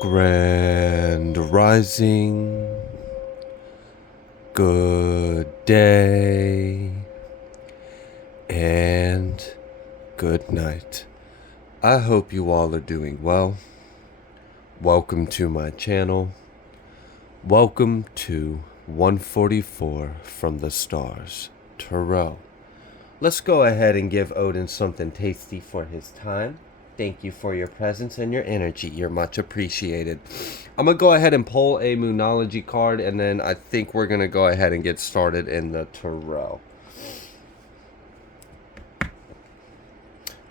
Grand Rising, good day, and good night. I hope you all are doing well. Welcome to my channel. Welcome to 144 from the stars, Tarot. Let's go ahead and give Odin something tasty for his time. Thank you for your presence and your energy. You're much appreciated. I'm going to go ahead and pull a Moonology card, and then I think we're going to go ahead and get started in the Tarot.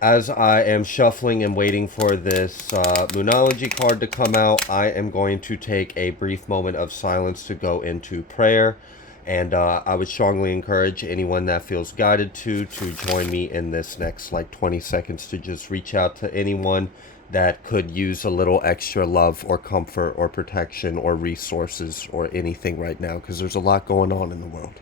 As I am shuffling and waiting for this Moonology card to come out, I am going to take a brief moment of silence to go into prayer. And I would strongly encourage anyone that feels guided to join me in this next 20 seconds to just reach out to anyone that could use a little extra love or comfort or protection or resources or anything right now, because there's a lot going on in the world.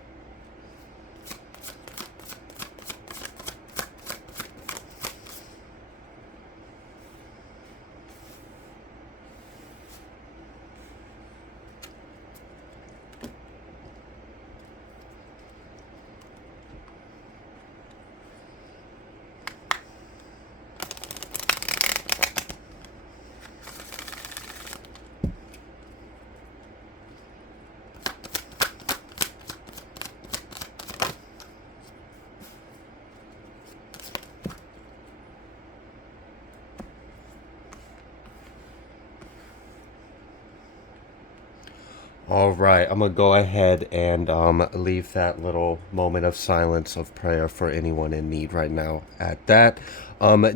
All right, I'm going to go ahead and leave that little moment of silence of prayer for anyone in need right now at that.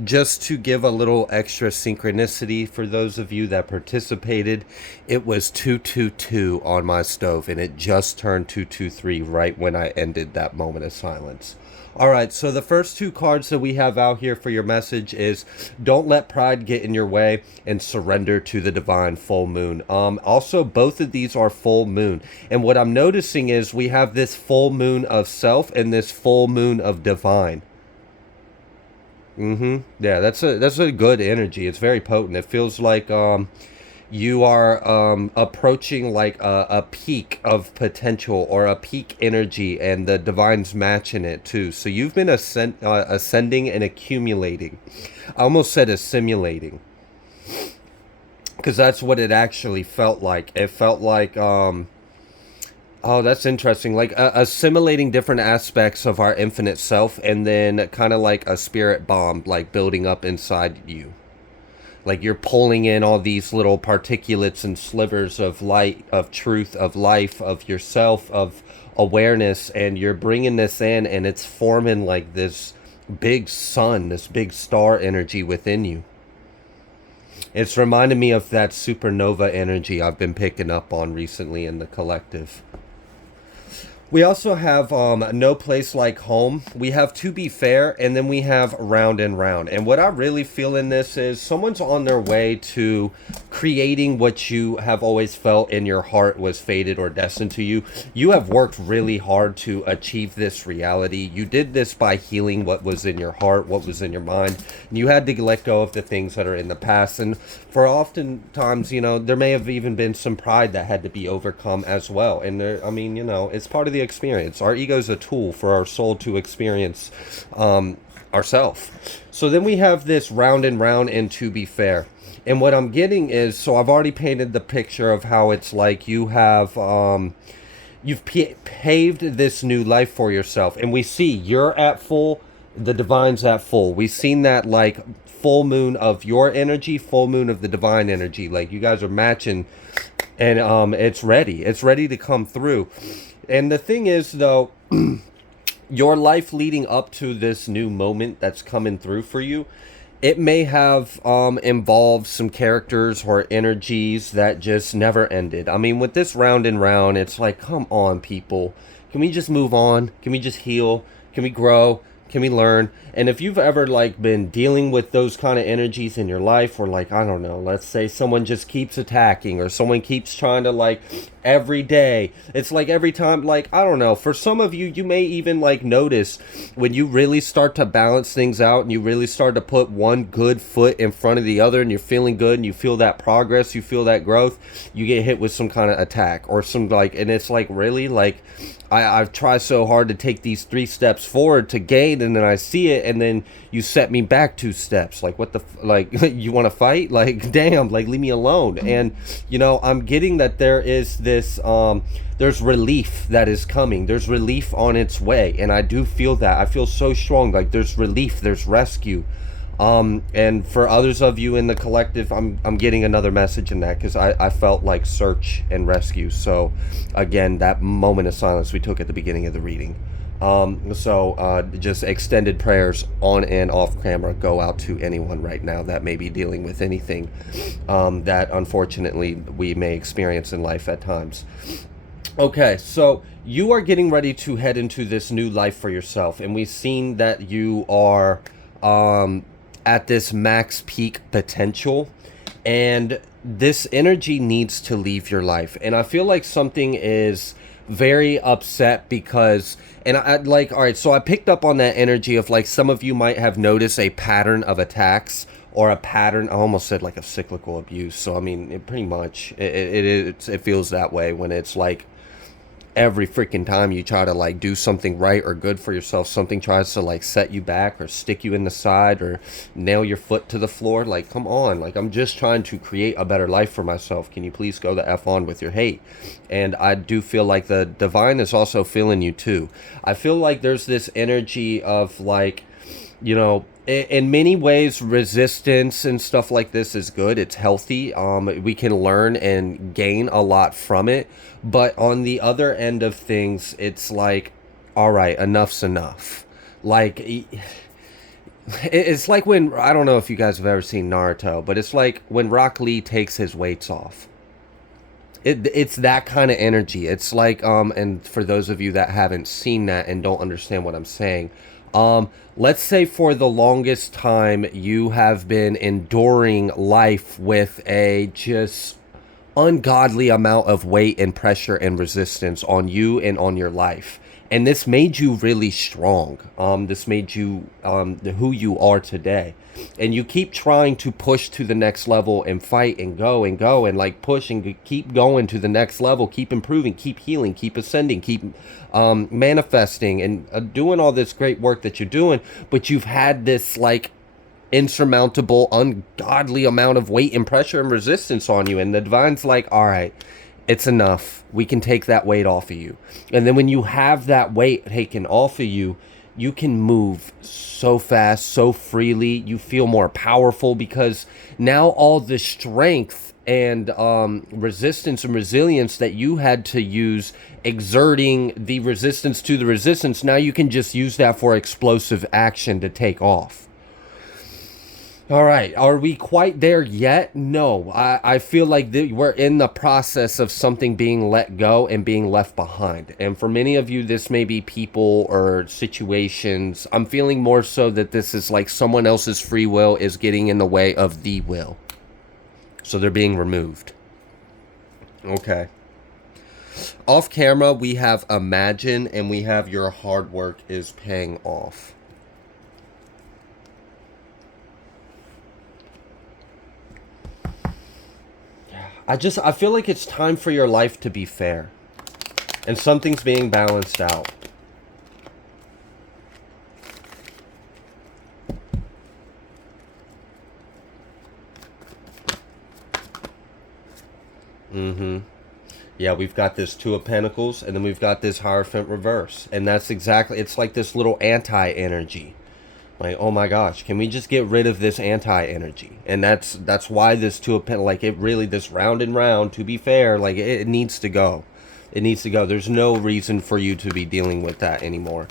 Just to give a little extra synchronicity for those of you that participated, it was 222 on my stove, and it just turned 223 right when I ended that moment of silence. All right, so the first two cards that we have out here for your message is don't let pride get in your way and surrender to the divine full moon. Also, both of these are full moon. And what I'm noticing is we have this full moon of self and this full moon of divine. Yeah, that's a good energy. It's very potent. It feels like you are approaching like a peak of potential or a peak energy, and the divine's matching it too. So you've been ascending and accumulating. I almost said assimilating, because that's what it actually felt like. It felt like oh, that's interesting. Like assimilating different aspects of our infinite self, and then kind of like a spirit bomb, like building up inside you. Like you're pulling in all these little particulates and slivers of light, of truth, of life, of yourself, of awareness, and you're bringing this in, and it's forming like this big sun, this big star energy within you. It's reminding me of that supernova energy I've been picking up on recently in the collective. We also have No Place Like Home. We have To Be Fair, and then we have Round and Round. And what I really feel in this is someone's on their way to creating what you have always felt in your heart was fated or destined to you. You have worked really hard to achieve this reality. You did this by healing what was in your heart, what was in your mind. And you had to let go of the things that are in the past. And for oftentimes, you know, there may have even been some pride that had to be overcome as well. And there, I mean, you know, it's part of the experience. Our ego is a tool for our soul to experience ourself. So then we have this Round and Round and To Be Fair. And what I'm getting is, so I've already painted the picture of how it's like you have you've paved this new life for yourself, and we see you're at full, the divine's at full. We've seen that like full moon of your energy, full moon of the divine energy. Like you guys are matching, and it's ready to come through. And the thing is, though, your life leading up to this new moment that's coming through for you, it may have involved some characters or energies that just never ended. I mean, with this Round and Round, it's like, come on, people. Can we just move on? Can we just heal? Can we grow? Can we learn? And if you've ever like been dealing with those kind of energies in your life, or like, I don't know, let's say someone just keeps attacking, or someone keeps trying to like every day. It's like every time, like, I don't know, for some of you, you may even like notice when you really start to balance things out and you really start to put one good foot in front of the other and you're feeling good and you feel that progress, you feel that growth, you get hit with some kind of attack or some like, and it's like, really, like, I've tried so hard to take these 3 steps forward to gain, and then I see it, and then you set me back 2 steps. Like, what the like? You want to fight? Like, damn! Like, leave me alone. And I'm getting that there is this there's relief that is coming. There's relief on its way, and I do feel that. I feel so strong. Like, there's relief. There's rescue. And for others of you in the collective, I'm getting another message in that, because I felt like search and rescue. So again, that moment of silence we took at the beginning of the reading. Just extended prayers on and off camera go out to anyone right now that may be dealing with anything that unfortunately we may experience in life at times. Okay, so you are getting ready to head into this new life for yourself, and we've seen that you are at this max peak potential, and this energy needs to leave your life. And I feel like something is very upset because, and I like, all right, so I picked up on that energy of like, some of you might have noticed a pattern of attacks or a pattern, I almost said like a cyclical abuse. So I mean, it pretty much it feels that way when it's like every freaking time you try to like do something right or good for yourself, something tries to like set you back or stick you in the side or nail your foot to the floor. Like, come on, like, I'm just trying to create a better life for myself. Can you please go the F on with your hate? And I do feel like the divine is also feeling you too. I feel like there's this energy of like, in many ways, resistance and stuff like this is good. It's healthy. We can learn and gain a lot from it. But on the other end of things, it's like, all right, enough's enough. Like, it's like when, I don't know if you guys have ever seen Naruto, but it's like when Rock Lee takes his weights off. It's that kind of energy. It's like, and for those of you that haven't seen that and don't understand what I'm saying, let's say for the longest time you have been enduring life with a just ungodly amount of weight and pressure and resistance on you and on your life, and this made you really strong. This made you who you are today, and you keep trying to push to the next level and fight and go and like push and keep going to the next level, keep improving, keep healing, keep ascending, keep manifesting and doing all this great work that you're doing. But you've had this like insurmountable, ungodly amount of weight and pressure and resistance on you, and the divine's like, all right, it's enough. We can take that weight off of you. And then when you have that weight taken off of you, you can move so fast, so freely. You feel more powerful because now all the strength and resistance and resilience that you had to use exerting the resistance to the resistance, now you can just use that for explosive action to take off. All right, are we quite there yet? No, I feel like we're in the process of something being let go and being left behind. And for many of you, this may be people or situations. I'm feeling more so that this is like someone else's free will is getting in the way of the will. So they're being removed. Okay. Off camera, we have imagine, and we have your hard work is paying off. I feel like it's time for your life to be fair. And something's being balanced out. Yeah, we've got this Two of Pentacles, and then we've got this Hierophant reverse. And that's exactly, it's like this little anti-energy. Like, oh my gosh, can we just get rid of this anti-energy? And that's why this Two of Pentacles, like, it really, this round and round, to be fair, like, it needs to go. It needs to go. There's no reason for you to be dealing with that anymore.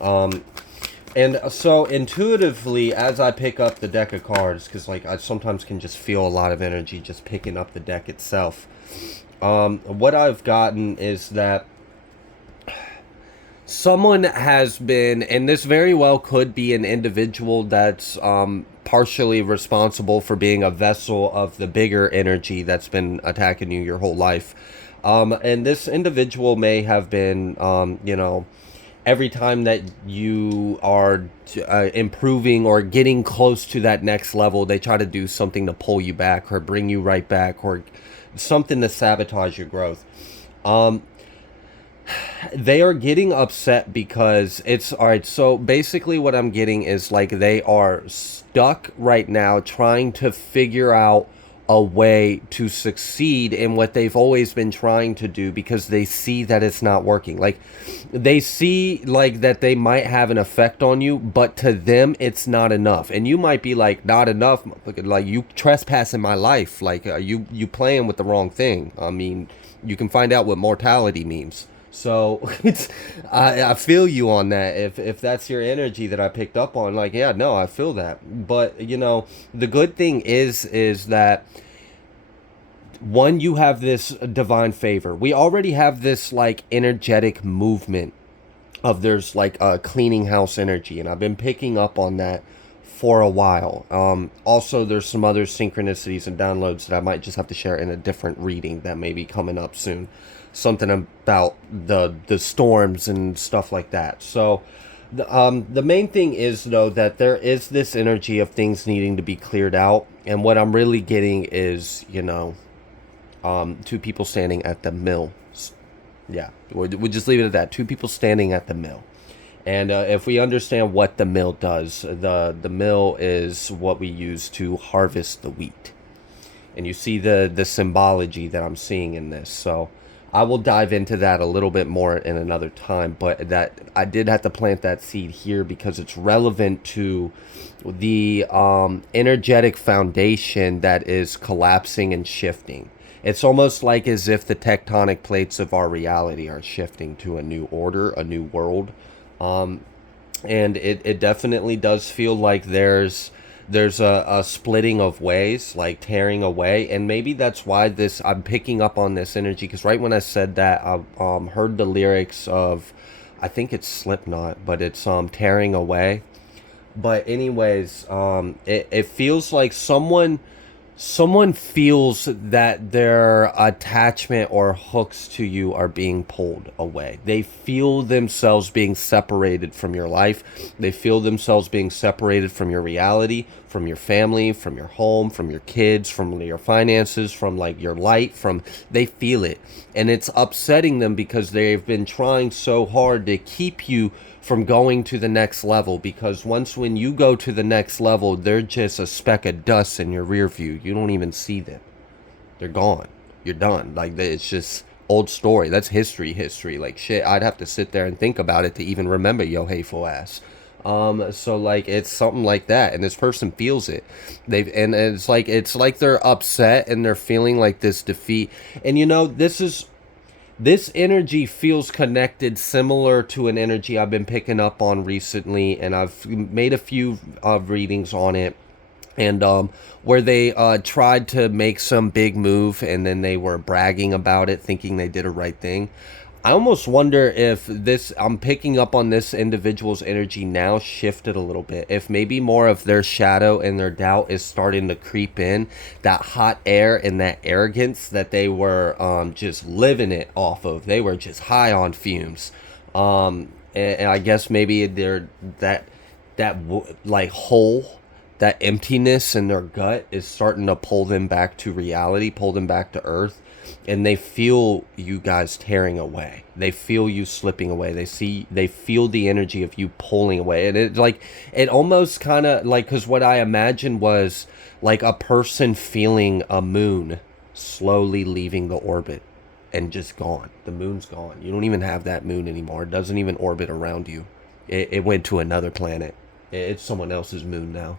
And so intuitively, as I pick up the deck of cards, because like I sometimes can just feel a lot of energy just picking up the deck itself. What I've gotten is that someone has been, and this very well could be an individual that's partially responsible for being a vessel of the bigger energy that's been attacking you your whole life. And this individual may have been, every time that you are improving or getting close to that next level, they try to do something to pull you back or bring you right back or something to sabotage your growth. Um, they are getting upset because it's all right. So basically, what I'm getting is like they are stuck right now trying to figure out a way to succeed in what they've always been trying to do because they see that it's not working. Like they see like that they might have an effect on you, but to them it's not enough. And you might be like, not enough, like you trespassing my life, like you playing with the wrong thing. I mean, you can find out what mortality means. So it's I feel you on that. If that's your energy that I picked up on, like yeah, no, I feel that. But the good thing is that one, you have this divine favor. We already have this like energetic movement of there's like a cleaning house energy, and I've been picking up on that for a while. Also, there's some other synchronicities and downloads that I might just have to share in a different reading that may be coming up soon. Something about the storms and stuff like that. So, the main thing is though that there is this energy of things needing to be cleared out, and what I'm really getting is two people standing at the mill. Yeah, we'll just leave it at that. Two people standing at the mill. And if we understand what the mill does, the mill is what we use to harvest the wheat. And you see the symbology that I'm seeing in this. So I will dive into that a little bit more in another time. But that I did have to plant that seed here because it's relevant to the energetic foundation that is collapsing and shifting. It's almost like as if the tectonic plates of our reality are shifting to a new order, a new world. And it definitely does feel like there's a splitting of ways, like tearing away. And maybe that's why I'm picking up on this energy, because right when I said that, I heard the lyrics of, I think it's Slipknot, but it's tearing away. But anyways, it feels like someone feels that their attachment or hooks to you are being pulled away. They feel themselves being separated from your life. They feel themselves being separated from your reality, from your family, from your home, from your kids, from your finances, from like your light, they feel it. And it's upsetting them because they've been trying so hard to keep you from going to the next level, because when you go to the next level, they're just a speck of dust in your rear view. You don't even see them. They're gone. You're done. Like, it's just old story. That's history. Like shit, I'd have to sit there and think about it to even remember your hateful ass. So like it's something like that, and this person feels it. And it's like they're upset and they're feeling like this defeat. And this energy feels connected, similar to an energy I've been picking up on recently, and I've made a few readings on it. And where they tried to make some big move, and then they were bragging about it, thinking they did a right thing. I almost wonder if I'm picking up on this individual's energy now shifted a little bit. If maybe more of their shadow and their doubt is starting to creep in, that hot air and that arrogance that they were just living it off of. They were just high on fumes. And I guess maybe they're like hole, that emptiness in their gut is starting to pull them back to reality, pull them back to earth. And they feel you guys tearing away. They feel you slipping away. They feel the energy of you pulling away. And it almost kind of like, because what I imagined was like a person feeling a moon slowly leaving the orbit and just gone. The moon's gone. You don't even have that moon anymore. It doesn't even orbit around you. It went to another planet. It's someone else's moon now.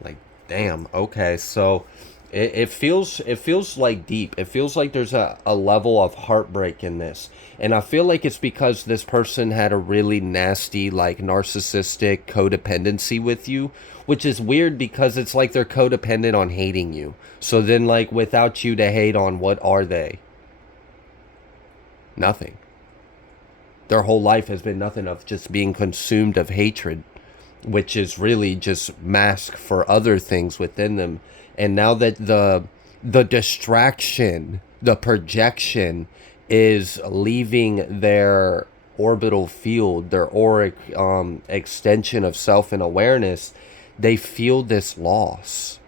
Like, damn. Okay, so it feels like deep. It feels like there's a level of heartbreak in this. And I feel like it's because this person had a really nasty, like, narcissistic codependency with you, which is weird because it's like they're codependent on hating you. So then, like, without you to hate on, what are they? Nothing. Their whole life has been nothing of just being consumed of hatred, which is really just mask for other things within them. And now that The distraction, the projection is leaving their orbital field, their auric extension of self and awareness. They feel this loss.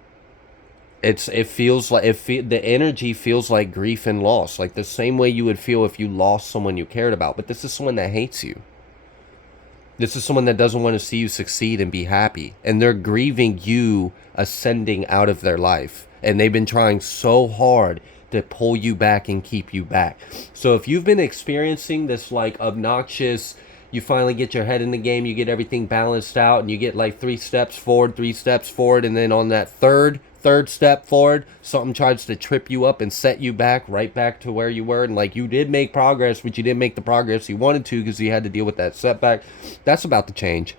It feels like the energy feels like grief and loss, like the same way you would feel if you lost someone you cared about. But this is someone that hates you. This is someone that doesn't want to see you succeed and be happy. And they're grieving you ascending out of their life. And they've been trying so hard to pull you back and keep you back. So if you've been experiencing this like obnoxious, you finally get your head in the game, you get everything balanced out, and you get like 3 steps forward, and then on that third step forward, something tries to trip you up and set you back, right back to where you were, and like you did make progress, but you didn't make the progress you wanted to because you had to deal with that setback. That's about to change.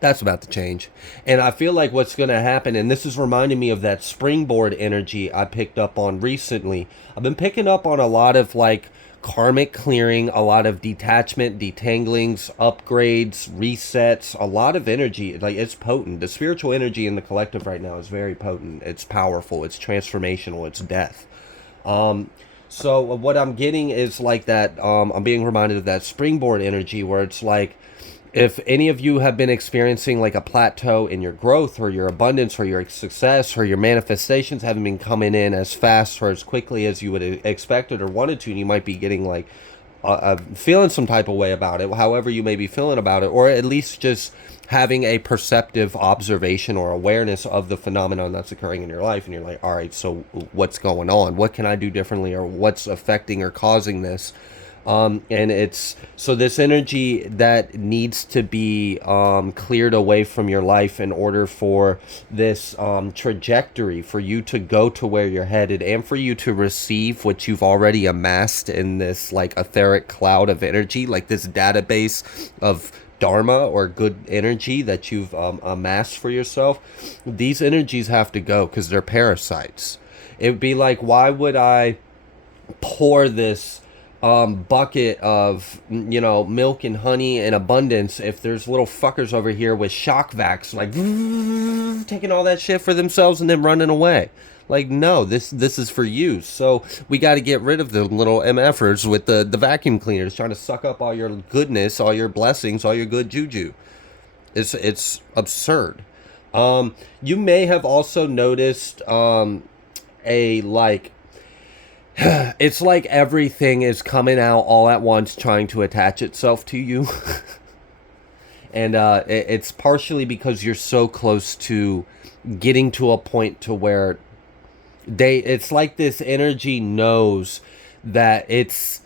That's about to change. And I feel like what's going to happen, and this is reminding me of that springboard energy I picked up on recently. I've been picking up on a lot of like karmic clearing, a lot of detachment, detanglings, upgrades, resets, a lot of energy. Like, it's potent. The spiritual energy in the collective right now is very potent. It's powerful. It's transformational. It's death. So what I'm getting is like that. I'm being reminded of that springboard energy where it's like, if any of you have been experiencing like a plateau in your growth or your abundance or your success or your manifestations haven't been coming in as fast or as quickly as you would have expected or wanted to, and you might be getting like feeling some type of way about it, however you may be feeling about it, or at least just having a perceptive observation or awareness of the phenomenon that's occurring in your life, and you're like, all right, so what's going on? What can I do differently, or what's affecting or causing this? And it's so this energy that needs to be cleared away from your life in order for this trajectory for you to go to where you're headed, and for you to receive what you've already amassed in this like etheric cloud of energy, like this database of dharma or good energy that you've amassed for yourself. These energies have to go because they're parasites. It would be like, why would I pour this bucket of milk and honey in abundance if there's little fuckers over here with shock vacs like taking all that shit for themselves and then running away? Like, no, this is for you. So we got to get rid of the little MFers with the vacuum cleaners trying to suck up all your goodness, all your blessings, all your good juju. It's absurd. You may have also noticed a like it's like everything is coming out all at once trying to attach itself to you. And it's partially because you're so close to getting to a point to where it's like this energy knows that its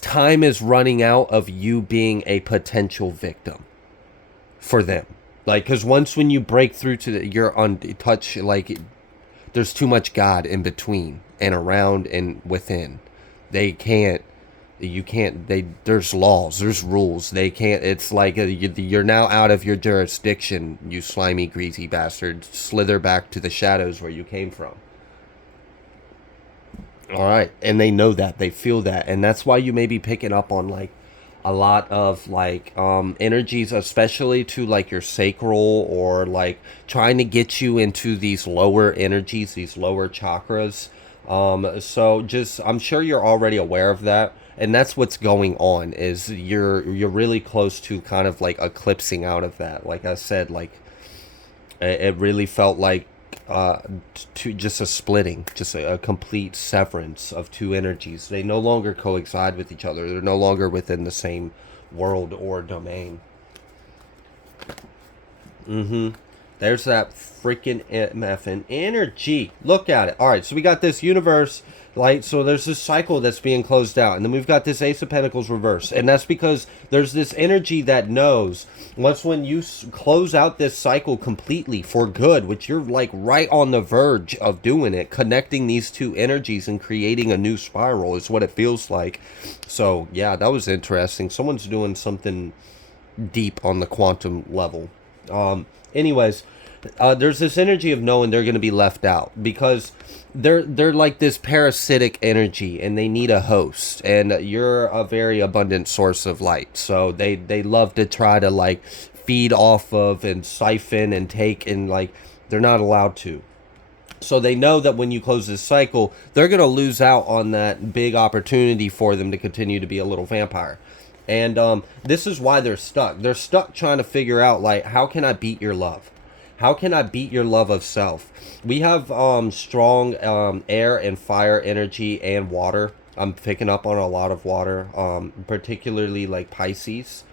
time is running out of you being a potential victim for them. Like, because when you break through to you're untouched, like, there's too much God in between and around and within. There's laws, there's rules. They can't, it's like you're now out of your jurisdiction, you slimy, greasy bastard. Slither back to the shadows where you came from. All right. And they know that, they feel that. And that's why you may be picking up on like a lot of like energies, especially to like your sacral, or like trying to get you into these lower energies, these lower chakras. So just, I'm sure you're already aware of that, and that's what's going on, is you're really close to kind of like eclipsing out of that. Like I said, like it really felt like to just a splitting, just a complete severance of two energies. They no longer coincide with each other. They're no longer within the same world or domain. There's that freaking MFN energy. Look at it. All right, so we got this universe, like, so there's this cycle that's being closed out, and then we've got this Ace of Pentacles reverse, and that's because there's this energy that knows once when you close out this cycle completely for good, which you're like right on the verge of doing it, connecting these two energies and creating a new spiral is what it feels like. So yeah, that was interesting. Someone's doing something deep on the quantum level. Anyways, there's this energy of knowing they're going to be left out because they're like this parasitic energy, and they need a host, and you're a very abundant source of light, so they love to try to like feed off of and siphon and take, and like they're not allowed to. So they know that when you close this cycle, they're going to lose out on that big opportunity for them to continue to be a little vampire. And this is why they're stuck. They're stuck trying to figure out, like, how can I beat your love? How can I beat your love of self? We have strong air and fire energy and water. I'm picking up on a lot of water, particularly like Pisces.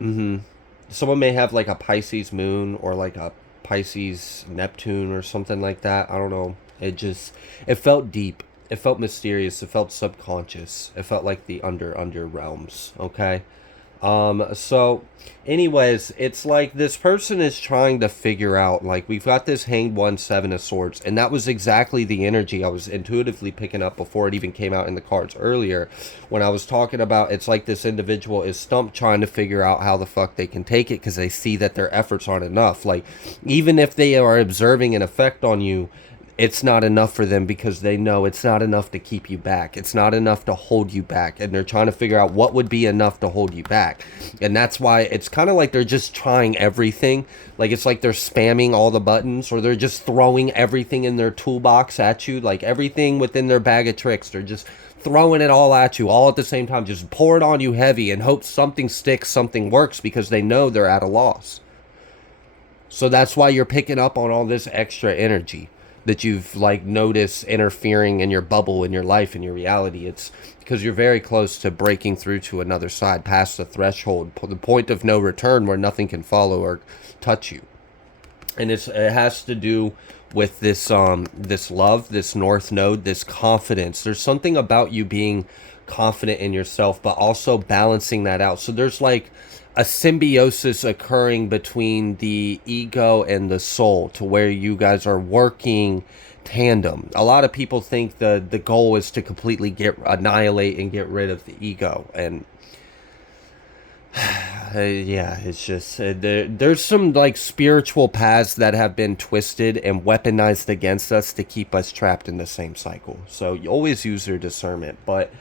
Someone may have like a Pisces moon or like a Pisces Neptune or something like that. I don't know. It felt deep. It felt mysterious. It felt subconscious. It felt like the under realms. Okay. So anyways, it's like this person is trying to figure out, like, we've got this hanged one, seven of swords, and that was exactly the energy I was intuitively picking up before it even came out in the cards earlier, when I was talking about, it's like this individual is stumped trying to figure out how the fuck they can take it, because they see that their efforts aren't enough. Like, even if they are observing an effect on you, it's not enough for them, because they know it's not enough to keep you back. It's not enough to hold you back. And they're trying to figure out what would be enough to hold you back. And that's why it's kind of like they're just trying everything. Like, it's like they're spamming all the buttons, or they're just throwing everything in their toolbox at you. Like, everything within their bag of tricks, they're just throwing it all at you all at the same time. Just pour it on you heavy and hope something sticks, something works, because they know they're at a loss. So that's why you're picking up on all this extra energy that you've like noticed interfering in your bubble, in your life, in your reality. It's because you're very close to breaking through to another side, past the threshold, the point of no return, where nothing can follow or touch you. And it has to do with this love, this north node, this confidence. There's something about you being confident in yourself, but also balancing that out. So there's like a symbiosis occurring between the ego and the soul, to where you guys are working tandem. A lot of people think the goal is to completely annihilate and get rid of the ego, and yeah, it's just there's some like spiritual paths that have been twisted and weaponized against us to keep us trapped in the same cycle. So you always use your discernment. But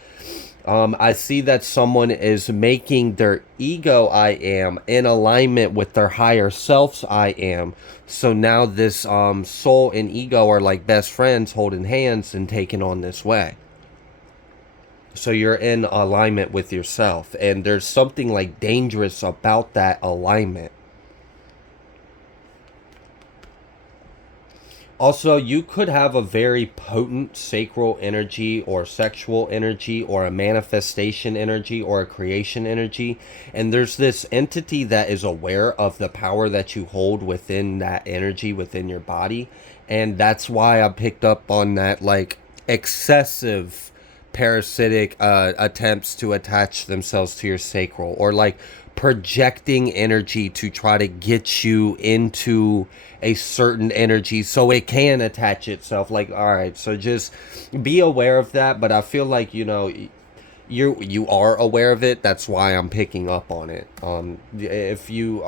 I see that someone is making their ego I am in alignment with their higher self's I am. So now this soul and ego are like best friends, holding hands and taking on this way. So you're in alignment with yourself, and there's something like dangerous about that alignment. Also, you could have a very potent sacral energy, or sexual energy, or a manifestation energy, or a creation energy. And there's this entity that is aware of the power that you hold within that energy, within your body. And that's why I picked up on that, like, excessive parasitic attempts to attach themselves to your sacral, or like projecting energy to try to get you into a certain energy so it can attach itself. Like, all right, so just be aware of that. But I feel like, you know, you are aware of it. That's why I'm picking up on it. If you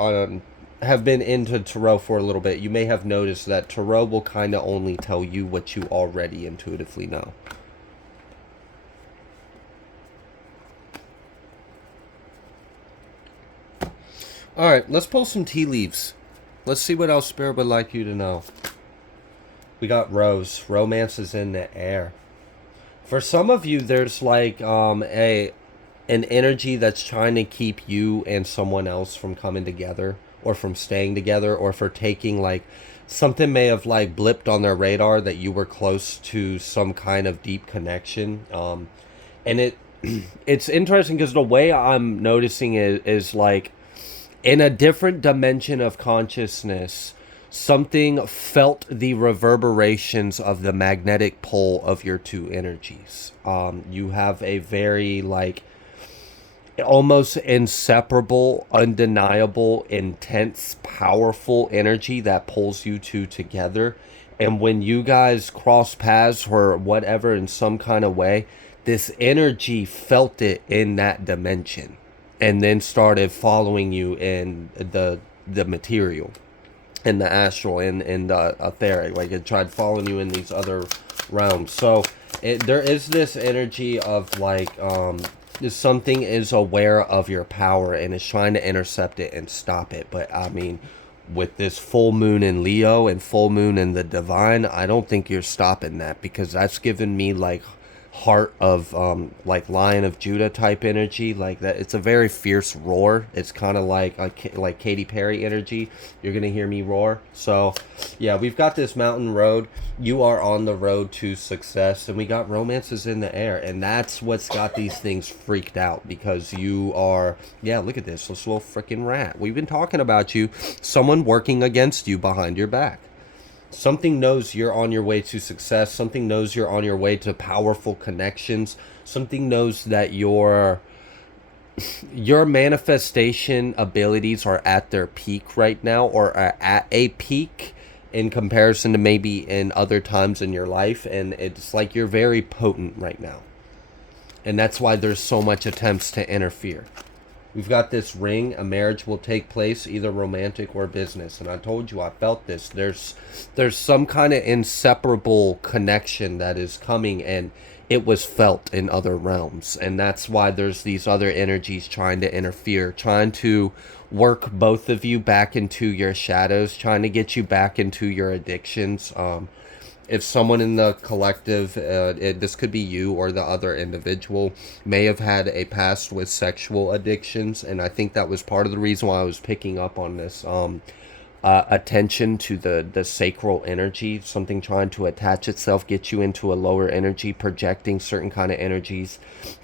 have been into tarot for a little bit, you may have noticed that tarot will kind of only tell you what you already intuitively know. Alright, let's pull some tea leaves. Let's see what else Spirit would like you to know. We got Rose. Romance is in the air. For some of you, there's like an energy that's trying to keep you and someone else from coming together, or from staying together, or for taking like something may have like blipped on their radar that you were close to some kind of deep connection. And it's interesting because the way I'm noticing it is like, in a different dimension of consciousness, something felt the reverberations of the magnetic pull of your two energies. You have a very, like, almost inseparable, undeniable, intense, powerful energy that pulls you two together. And when you guys cross paths or whatever in some kind of way, this energy felt it in that dimension, and then started following you in the material, in the astral, in the etheric. Like, it tried following you in these other realms. So there is this energy of like something is aware of your power and is trying to intercept it and stop it. But I mean, with this full moon in Leo and full moon in the divine, I don't think you're stopping that, because that's given me like heart of like Lion of Judah type energy, like that. It's a very fierce roar. It's kind of like Katy Perry energy. You're gonna hear me roar. So yeah, we've got this mountain road. You are on the road to success, and we got romances in the air, and that's what's got these things freaked out, because you are, yeah, look at this little freaking rat. We've been talking about you, someone working against you behind your back. Something knows you're on your way to success. Something knows you're on your way to powerful connections. Something knows that your manifestation abilities are at their peak right now, or are at a peak in comparison to maybe in other times in your life. And it's like you're very potent right now. And that's why there's so much attempts to interfere. We've got this ring. A marriage will take place, either romantic or business. And I told you, I felt this. There's some kind of inseparable connection that is coming, and it was felt in other realms. And that's why there's these other energies trying to interfere, trying to work both of you back into your shadows, trying to get you back into your addictions. If someone in the collective, this could be you or the other individual, may have had a past with sexual addictions, and I think that was part of the reason why I was picking up on this attention to the sacral energy, something trying to attach itself, get you into a lower energy, projecting certain kind of energies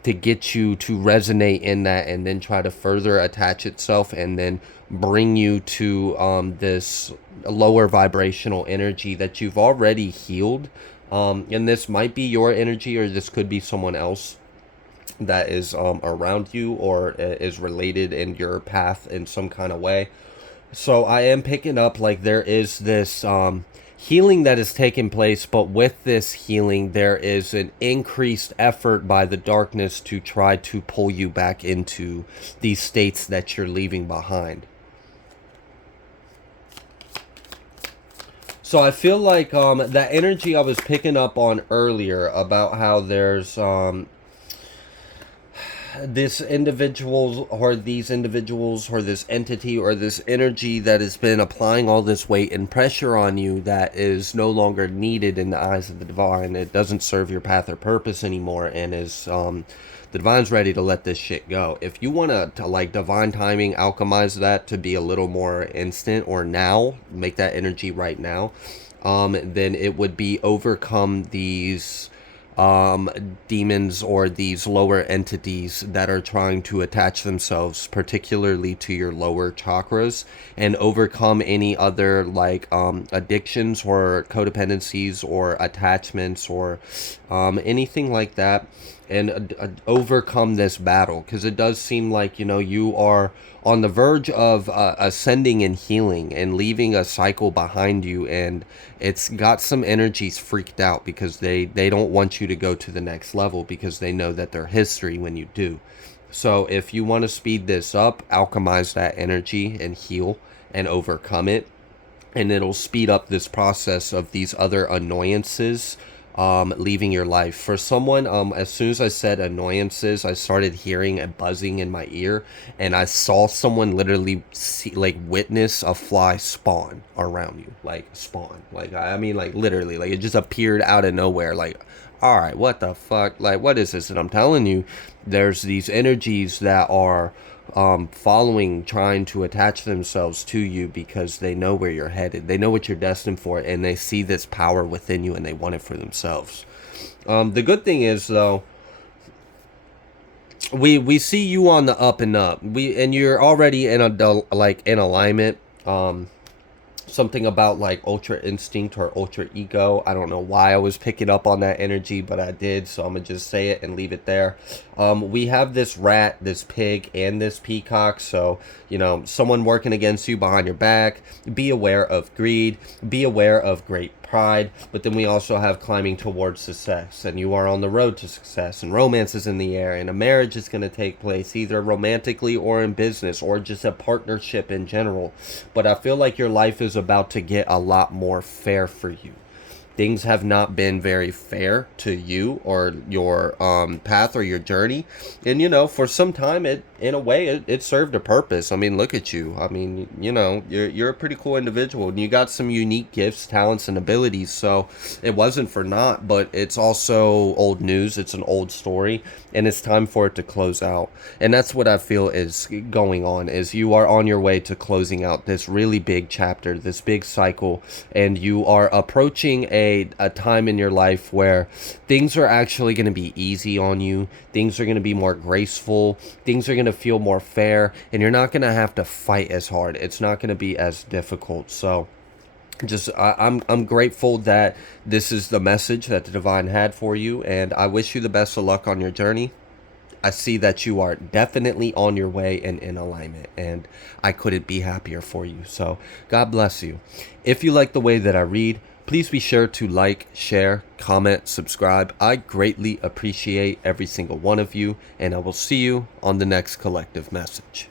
to get you to resonate in that, and then try to further attach itself, and then bring you to this lower vibrational energy that you've already healed. And this might be your energy, or this could be someone else that is around you, or is related in your path in some kind of way. So I am picking up like there is this healing that is taking place, but with this healing there is an increased effort by the darkness to try to pull you back into these states that you're leaving behind. So I feel like that energy I was picking up on earlier about how there's this individuals, or these individuals, or this entity, or this energy that has been applying all this weight and pressure on you that is no longer needed in the eyes of the divine. It doesn't serve your path or purpose anymore, and is the divine's ready to let this shit go. If you want to like divine timing, alchemize that to be a little more instant, or now, make that energy right now, then it would be overcome these demons, or these lower entities that are trying to attach themselves particularly to your lower chakras, and overcome any other like addictions or codependencies or attachments, or anything like that, and overcome this battle, because it does seem like, you know, you are on the verge of ascending and healing and leaving a cycle behind you, and it's got some energies freaked out because they don't want you to go to the next level, because they know that they're history when you do. So if you want to speed this up, alchemize that energy and heal and overcome it, and it'll speed up this process of these other annoyances leaving your life. For someone, as soon as I said annoyances, I started hearing a buzzing in my ear, and I saw someone literally witness a fly spawn around you, like spawn, like I mean, like literally, like it just appeared out of nowhere, like, all right, what the fuck, like what is this? And I'm telling you, there's these energies that are following, trying to attach themselves to you, because they know where you're headed, they know what you're destined for, and they see this power within you, and they want it for themselves. The good thing is, though, we see you on the up and up, and you're already in in alignment. Something about like ultra instinct or ultra ego. I don't know why I was picking up on that energy, but I did, so I'm gonna just say it and leave it there. We have this rat, this pig, and this peacock. So, you know, someone working against you behind your back. Be aware of greed. Be aware of great pride. But then we also have climbing towards success, and you are on the road to success, and romance is in the air, and a marriage is going to take place, either romantically or in business, or just a partnership in general. But I feel like your life is about to get a lot more fair for you. things have not been very fair to you or your path or your journey. And for some time, it in a way it served a purpose. I mean, look at you. I mean, you're a pretty cool individual, and you got some unique gifts, talents, and abilities. So it wasn't for naught, but it's also old news. It's an old story, and it's time for it to close out. And that's what I feel is going on, is you are on your way to closing out this really big chapter, this big cycle, and you are approaching a time in your life where things are actually going to be easy on you. Things are going to be more graceful. Things are going to feel more fair, and you're not going to have to fight as hard. It's not going to be as difficult. So I'm grateful that this is the message that the divine had for you, and I wish you the best of luck on your journey. I see that you are definitely on your way and in alignment, and I couldn't be happier for you. So God bless you. If you like the way that I read, please be sure to like, share, comment, subscribe. I greatly appreciate every single one of you, and I will see you on the next collective message.